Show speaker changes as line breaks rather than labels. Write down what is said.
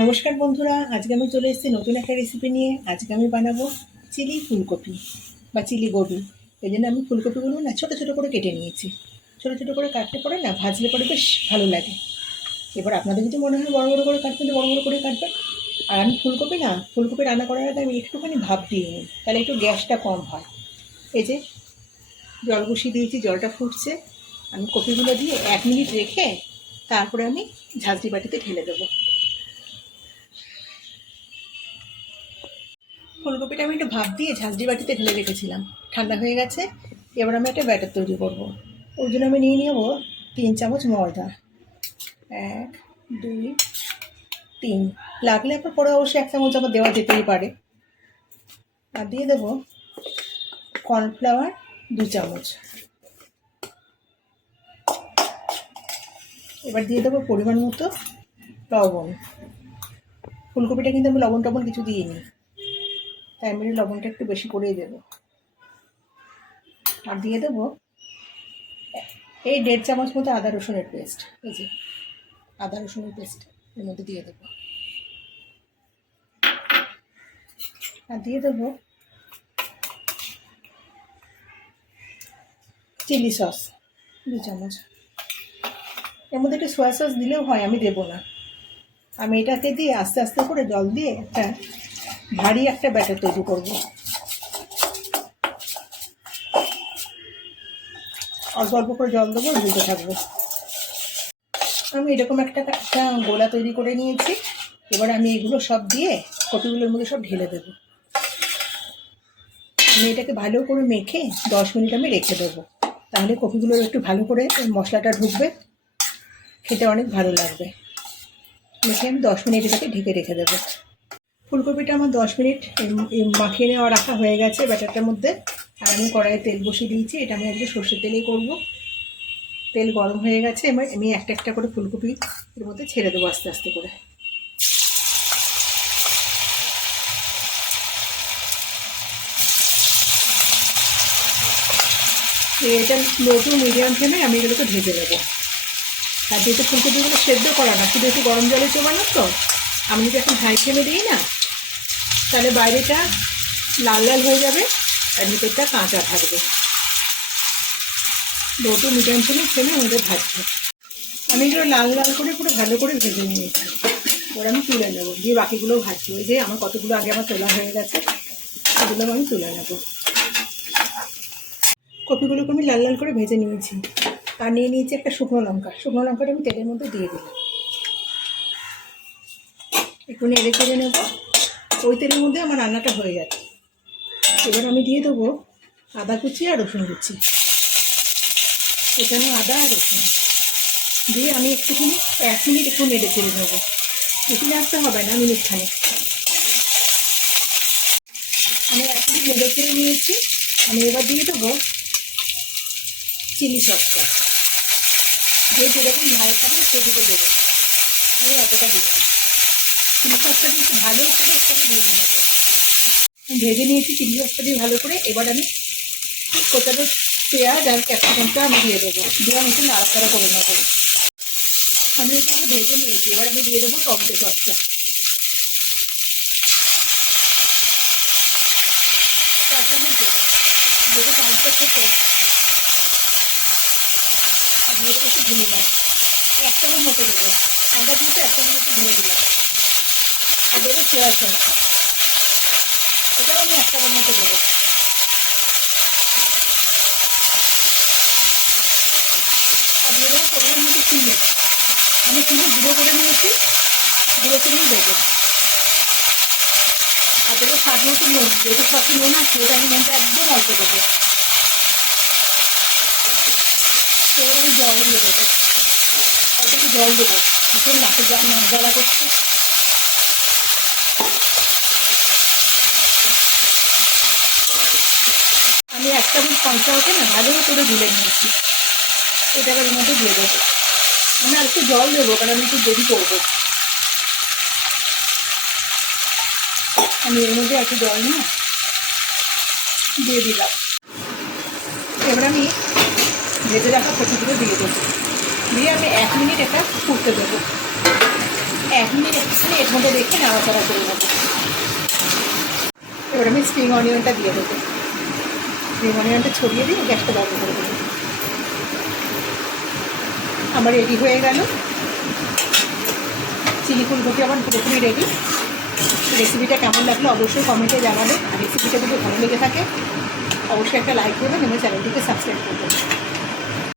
নমস্কার বন্ধুরা, আজকে আমি চলে এসেছি নতুন একটা রেসিপি নিয়ে। আজকে আমি বানাবো চিলি ফুলকপি বা চিলি গোবি। এই জন্য আমি ফুলকপিগুলো না ছোটো ছোটো করে কেটে নিয়েছি। ছোটো ছোটো করে কাটতে পরে না ভাজলে পরে বেশ ভালো লাগে। এবার আপনাদের যদি মনে হয় বড় বড় করে কাটবেন, তো বড় বড় করে কাটবেন। আর আমি ফুলকপি না, ফুলকপি রান্না করার আগে আমি একটুখানি ভাপ দিয়ে নিই, তাহলে একটু গ্যাসটা কম হয়। এই যে জল বসিয়ে দিয়েছি, জলটা ফুটছে। আমি কপিগুলো দিয়ে এক মিনিট রেখে তারপরে আমি ঝাঁঝরি বাটিতে ঢেলে দেবো। ফুলকপিটা আমি একটু ভাপ দিয়ে ঝাঁঝরি বাটিতে ঢেলে রেখেছিলাম। ঠান্ডা হয়ে গেছে, এবার আমি একটা ব্যাটার তৈরি করব। ওর জন্য আমি নিয়ে নেব তিন চামচ ময়দা। এক, দুই, তিন। লাগলে আপনার পরে অবশ্যই এক চামচ আবার দেওয়া যেতেই পারে। আর দিয়ে দেবো কর্নফ্লাওয়ার দু চামচ। এবার দিয়ে দেবো পরিমাণ মতো লবণ। ফুলকপিটা কিন্তু আমি লবণ টবণ কিছু দিইনি। তাই আমি লবণটা একটু বেশি করেই দেবো। আর দিয়ে দেবো এই দেড় চামচ মতো আদা রসুনের পেস্ট এই যে আদা রসুনের পেস্ট এর মধ্যে দিয়ে দেবো। আর দিয়ে দেবো চিলি সস দু চামচ। এর মধ্যে একটু সোয়া সস দিলেও হয়, আমি দেবো না। আমি এটাকে দিয়ে আস্তে আস্তে করে জল দিয়ে একটা ভারী একটা ব্যাটার তৈরি করব। অল্প অল্প করে জল দেবো ধুতে থাকব। আমি এরকম একটা একটা গোলা তৈরি করে নিয়েছি। এবার আমি এগুলো সব দিয়ে কপিগুলোর মধ্যে সব ঢেলে দেবো। আমি এটাকে ভালো করে মেখে দশ মিনিট আমি রেখে দেবো। তাহলে কপিগুলোর একটু ভালো করে মশলাটা ঢুকবে। খেতে অনেক ভালো লাগবে। মেখে আমি দশ মিনিট এটাকে ঢেকে রেখে দেবো। ফুলকপিটা আমার দশ মিনিট মাখিয়ে নেওয়া রাখা হয়ে গেছে ব্যাটারটার মধ্যে। আর আমি কড়াইয়ে তেল বসিয়ে দিয়েছি, এটা আমি আজকে সর্ষের তেলেই করব। তেল গরম হয়ে গেছে, এবার আমি একটা একটা করে ফুলকপি এর মধ্যে ছেড়ে দেবো আস্তে আস্তে করে। এটা লো টু মিডিয়াম ফ্লেমে আমি এগুলোকে ভেজে নেব। আর যেহেতু ফুলকপিগুলো সেদ্ধ করা না, শুধু একটু গরম জলে চোবানো তো, আমি যদি এখন হাই ফ্লেমে দিই না তাহলে বাইরেটা লাল লাল হয়ে যাবে আর ভিতরটা কাঁচা থাকবে। লো টু মিডিয়াম ফ্লেমে ফ্লেমে আমাদের ভাজবে আমি এগুলো লাল লাল করে পুরো ভালো করে ভেজে নিয়েছি। এবার আমি তুলে নেব। দিয়ে বাকিগুলো ভাজবো ওই যে আমার কতগুলো আগে আমার তোলা হয়ে গেছে, সেগুলো আমি তুলে নেব। কপিগুলোকে আমি লাল লাল করে ভেজে নিয়েছি। আর নিয়ে নিয়েছি একটা শুকনো লঙ্কা। শুকনো লঙ্কাটা আমি তেলের মধ্যে দিয়ে দিলাম। একটু নেড়ে চেড়ে নেব। ওই মধ্যে আমার রান্নাটা হয়ে যাচ্ছে এবার আমি দিয়ে দেবো আদা কুচি আর রসুন কুচি। এখানে আদা আর রসুন। দিয়ে আমি একটুখানি এক মিনিট একটু নেড়ে চেড়ে নেব। বেশি নাড়তে হবে না মিনিট খানিক আমি এক মিনিট নেড়ে চেড়ে নিয়েছি। আমি এবার দিয়ে দেবো চিলি সসটা। যে যেরকম ঝাল খাবে সেদিকে দেবো। আমি এতটা দিলাম চিলি সসটা দিয়ে একটু ভালো করে একটাকে ভেজে নেব ভেজে নিয়েছি চিলি সসটা দিয়ে ভালো করে। এবার আমি কোথাও পেঁয়াজ আর ক্যাপসিকামটা আমি দিয়ে দেবো। দিয়ে আমি একটু নাড়াচাড়া করে নেব। আমি এটাকে ভেজে নিয়েছি। এবার আমি দিয়ে দেবো টমেটো সসটা। যেটা চামচটা ছোটো আর দিয়ে দেবো একটু ভিনেগার এক চামচ মতো দেবো। আন্দাজ মতো এক চামচ মতো ঢেলে দিলাম। আর দেবো সোয়া সস এটাও আমি এক চামচ মতো দেবো। আর দিয়ে দেবো পরিমাণ মতো চিনি। আমি চিনি গুঁড়ো করে নিয়েছি, গুঁড়ো চিনি দেবো। আর দেবো স্বাদ মতো নুন। যেহেতু সসে নুন আছে এটা আমি নুনটা একদম অল্প দেবো। এবার আমি জল দিয়ে দেবো। অল্প জল দেবো। ভীষণ নাকে নাক জ্বালা করছে। এক চামচ কনসাউটে না ভালো করে গুলে নিয়েছি। এটা এর মধ্যে দিয়ে দেবো। আমি একটু জল দেবো, কারণ আমি একটু দেরি করব। আমি এর মধ্যে একটু জল না দিয়ে দিলাম। এবার আমি ভেজে রাখা কপিগুলো দিয়ে দেবো। দিয়ে আমি এক মিনিট এটা ফুটতে দেবো। এক মিনিট একটুখানি এর মধ্যে রেখে নাড়াচাড়া করে নেব। এবার আমি স্প্রিং অনিয়নটা দিয়ে দেবো। স্প্রিং অনিয়নটা ছড়িয়ে দিয়ে গ্যাসটা বন্ধ করে দেবো আমার রেডি হয়ে গেল। চিলি ফুলকপি আমার পুরোপুরি রেডি রেসিপিটা কেমন লাগল অবশ্যই কমেন্টে জানাবেন। আর রেসিপিটা যদি ভালো লেগে থাকে, অবশ্যই একটা লাইক দেবেন এবং চ্যানেলটিকে সাবস্ক্রাইব করবেন।